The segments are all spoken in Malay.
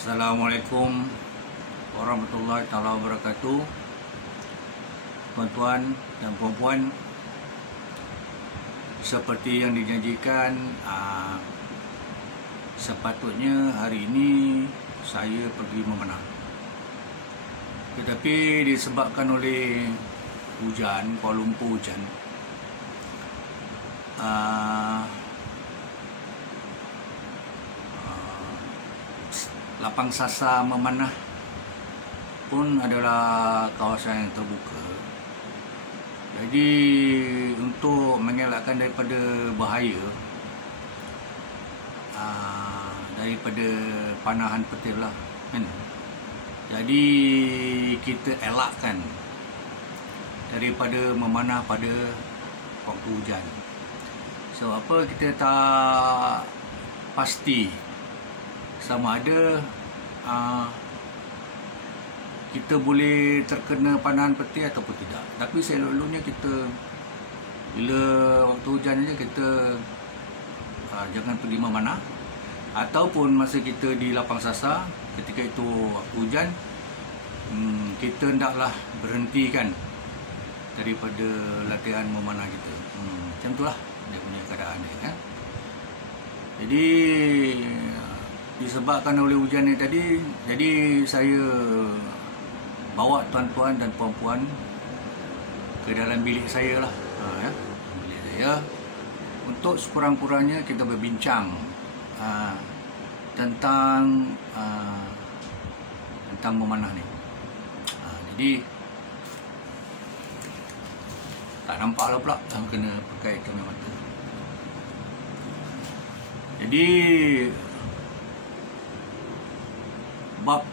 Assalamualaikum warahmatullahi taala wabarakatuh. Tuan-tuan dan puan-puan, seperti yang dijanjikan, sepatutnya hari ini saya pergi memanah, tetapi disebabkan oleh hujan, Kuala Lumpur hujan, lapang sasar memanah pun adalah kawasan yang terbuka. Jadi untuk mengelakkan daripada bahaya daripada panahan petir lah, kan? Jadi kita elakkan daripada memanah pada waktu hujan. So apa, kita tak pasti sama ada kita boleh terkena panahan petir ataupun tidak. Tapi selalunya kita bila waktu hujan je kita jangan pergi memanah, ataupun masa kita di lapang sasar ketika itu waktu hujan, kita hendaklah berhentikan daripada latihan memanah kita. Macam itulah dia punya keadaan dia, kan? Jadi disebabkan oleh hujan ni tadi, jadi saya bawa tuan-tuan dan puan-puan ke dalam bilik saya lah, bilik saya, untuk sekurang-kurangnya kita berbincang tentang memanah ni. Jadi tak nampak lah pula, kena pakai kamera mata. Jadi bab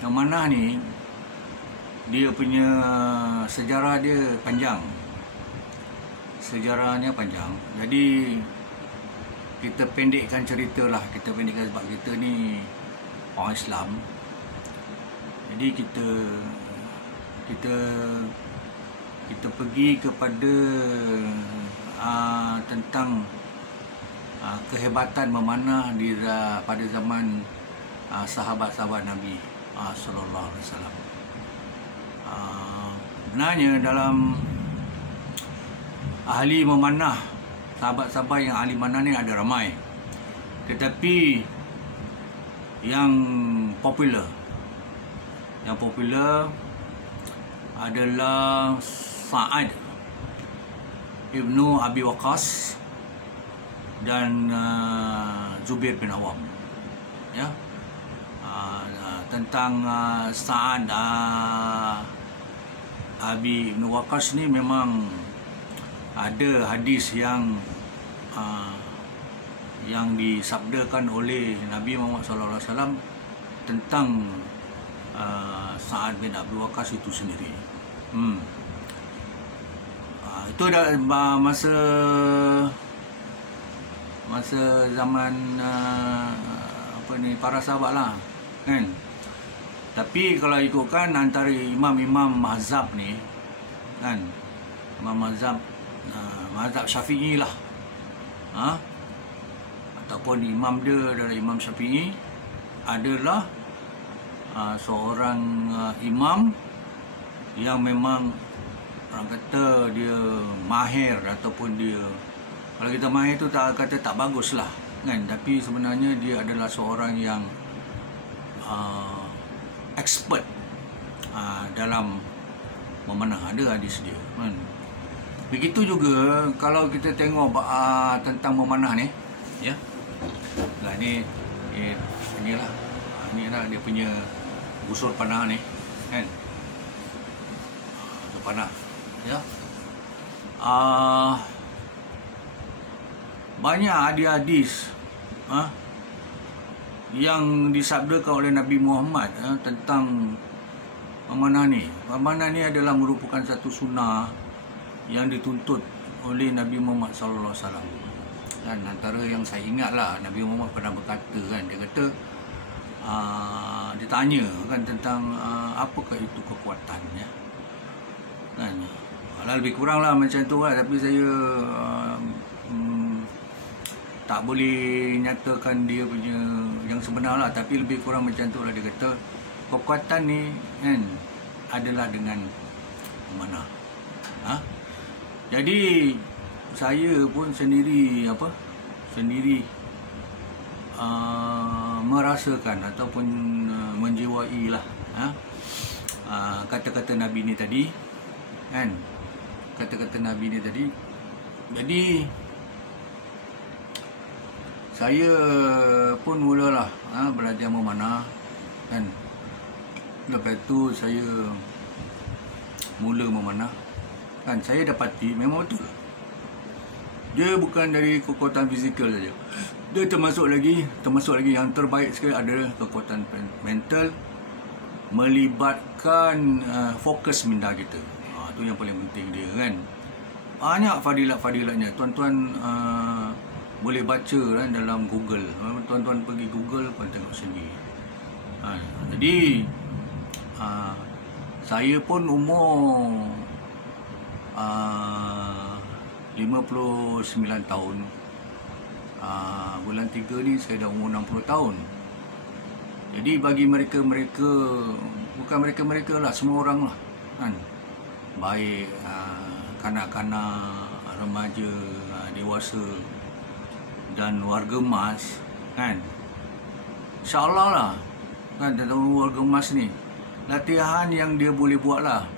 memanah ni, dia punya sejarah dia panjang. Sejarahnya panjang. Jadi kita pendekkan cerita lah, kita pendekkan sebab kita ni orang Islam. Jadi kita pergi kepada tentang kehebatan memanah pada zaman sahabat-sahabat Nabi sallallahu alaihi wasallam. Sebenarnya dalam ahli memanah, sahabat-sahabat yang ahli memanah ni ada ramai, tetapi yang popular adalah Sa'ad Ibnu Abi Waqqas dan Zubair bin Awam, ya. Tentang Sa'ad Abi Ibnu Waqqas ni memang ada hadis yang disabdakan oleh Nabi Muhammad SAW tentang Sa'ad bin Abi Waqqas itu sendiri. Itu dah masa zaman para sahabat lah, kan? Tapi kalau ikutkan antara imam-imam mazhab ni, kan, imam mazhab Syafi'i lah, ataupun imam dia adalah Imam Syafi'i, adalah seorang imam yang memang orang kata dia mahir, ataupun dia, kalau kita mahir tu tak kata tak bagus lah, kan? Tapi sebenarnya dia adalah seorang yang expert dalam memanah. Ada hadis dia, kan? Begitu juga kalau kita tengok tentang memanah ni, ya. Nah, inilah dia punya busur panah ni, kan? Busur panah, ya. Banyak hadis yang disabdakan oleh Nabi Muhammad tentang memanah ni. Memanah ni adalah merupakan satu sunnah yang dituntut oleh Nabi Muhammad SAW. Dan antara yang saya ingat lah, Nabi Muhammad pernah berkata, kan, dia kata dia tanya, kan, tentang apakah itu kekuatannya, kan? Lebih kurang lah macam tu lah. Tapi saya tak boleh nyatakan dia punya yang sebenar lah, tapi lebih kurang macam tu lah. Dia kata kekuatan ni kan adalah dengan memanah. Jadi saya pun sendiri merasakan ataupun menjiwai lah kata-kata Nabi ni tadi kan, kata-kata Nabi ni tadi. Jadi saya pun mulalah belajar memanah kan. Lepas tu saya mula memanah kan, saya dapati memang betul dia bukan dari kekuatan fizikal saja, dia termasuk lagi yang terbaik sekali adalah kekuatan mental, melibatkan fokus minda kita. Itu yang paling penting dia kan. Banyak fadilat-fadilatnya. Tuan-tuan boleh baca kan dalam Google. Tuan-tuan pergi Google pun tengok sendiri. Jadi saya pun umur 59 tahun. Bulan 3 ni saya dah umur 60 tahun. Jadi bagi mereka-mereka, bukan mereka-mereka lah, semua orang lah kan, baik kanak-kanak, remaja, dewasa dan warga emas kan, InsyaAllah lah kan, dalam warga emas ni latihan yang dia boleh buat lah,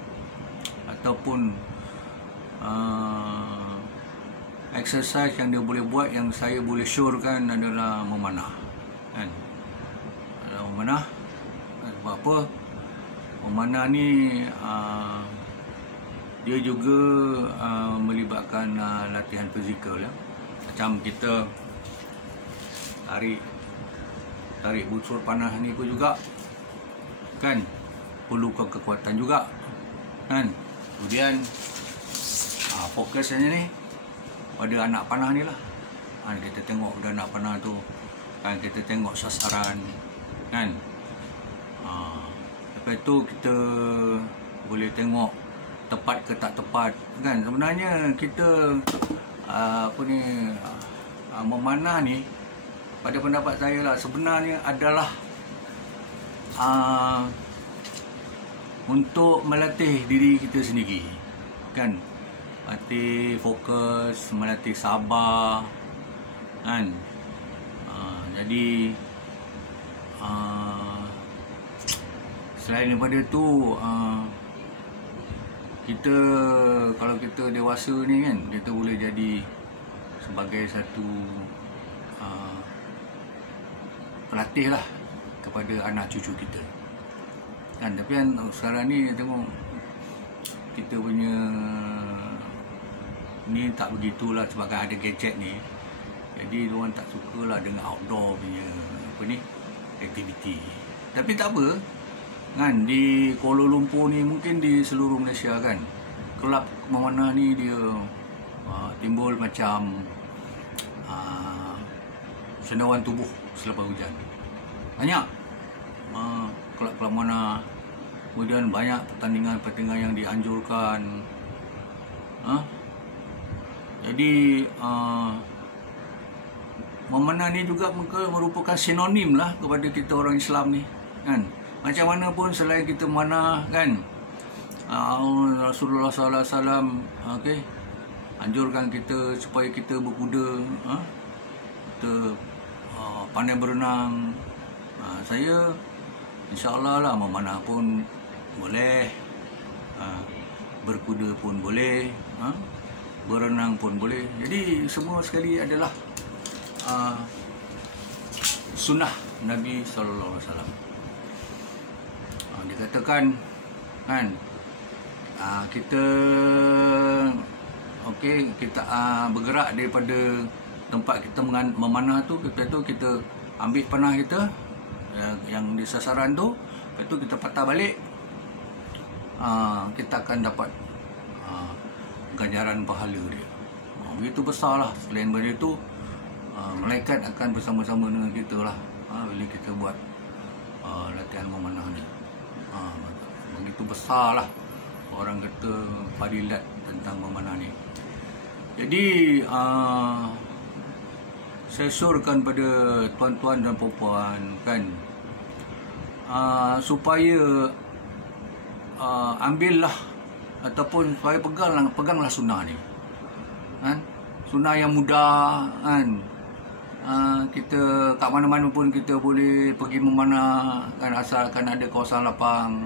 ataupun exercise yang dia boleh buat, yang saya boleh syorkan adalah memanah kan. Adalah memanah. Sebab apa? Memanah ni dia juga melibatkan latihan fizikal ya. Macam kita tarik busur panah ni pun juga kan, perlukan kekuatan juga kan. Kemudian fokusnya ni pada anak panah ni lah. Kita tengok pada anak panah tu kan, kita tengok sasaran kan. Lepas tu kita boleh tengok tepat ke tak tepat kan. Sebenarnya kita memanah ni, pada pendapat saya lah, sebenarnya adalah untuk melatih diri kita sendiri kan, melatih fokus, melatih sabar kan. Jadi selain daripada tu, kita kalau kita dewasa ni kan, kita boleh jadi sebagai satu pelatih lah kepada anak cucu kita kan. Tapi kan sekarang ni tengok kita punya ni tak begitulah, sebagai ada gadget ni, jadi diorang tak sukalah dengan outdoor punya aktiviti. Tapi tak apa kan, di Kuala Lumpur ni, mungkin di seluruh Malaysia kan, kelab memanah ni dia timbul macam cendawan tubuh selepas hujan. Banyak kelab-kelab memanah. Kemudian banyak pertandingan-pertandingan yang dianjurkan. Jadi memanah ni juga merupakan sinonim lah kepada kita orang Islam ni kan. Macam mana pun selain kita memanah kan, Rasulullah SAW anjurkan kita supaya kita berkuda, kita pandai berenang. Saya insyaAllah lah memanah pun boleh, berkuda pun boleh, berenang pun boleh. Jadi semua sekali adalah sunnah Nabi SAW. Dikatakan kan, kita kita bergerak daripada tempat kita memanah tu, lepas tu kita ambil panah kita yang di sasaran tu, lepas tu kita patah balik, kita akan dapat ganjaran pahala dia. Begitu besar lah. Selain daripada itu, malaikat akan bersama-sama dengan kita lah bila kita buat latihan memanah ni. Begitu besar lah orang kata fadilat tentang memanah ni. Jadi saya surkan pada tuan-tuan dan puan-puan kan, supaya ambillah ataupun supaya peganglah sunnah ni kan, sunnah yang mudah kan. Kita kat mana-mana pun kita boleh pergi memanah kan, asalkan ada kawasan lapang,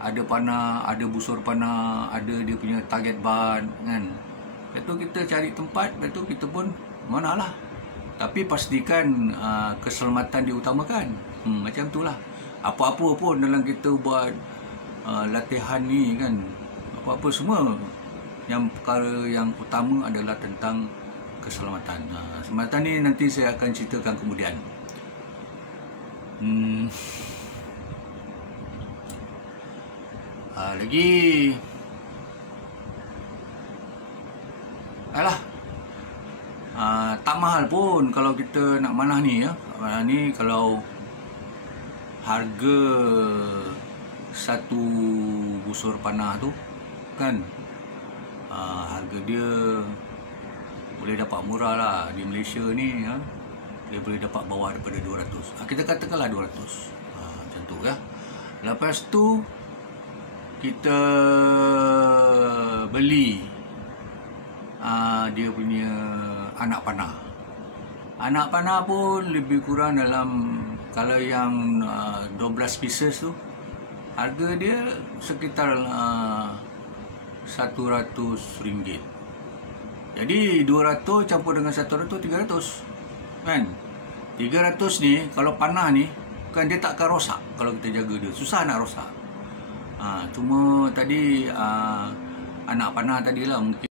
ada panah, ada busur panah, ada dia punya target ban kan. Lepas tu kita cari tempat, lepas tu kita pun mana lah. Tapi pastikan keselamatan diutamakan. Macam tu lah. Apa-apa pun dalam kita buat latihan ni kan, apa-apa semua, yang perkara yang utama adalah tentang keselamatan. Keselamatan ni nanti saya akan ceritakan kemudian. Lagi alah, tak mahal pun kalau kita nak manah ni ya. Ni kalau harga satu busur panah tu kan, harga dia boleh dapat murah lah di Malaysia ni ya. Dia boleh dapat bawah daripada 200. Kita katakanlah 200. Macam tu ya. Lepas tu kita beli dia punya anak panah. Anak panah pun lebih kurang dalam, kalau yang 12 pieces tu, harga dia sekitar RM100. Jadi 200 campur dengan 100, 300 kan. 300 ni kalau panah ni kan dia tak akan rosak kalau kita jaga dia. Susah nak rosak. Cuma tadi anak panah tadi lah mungkin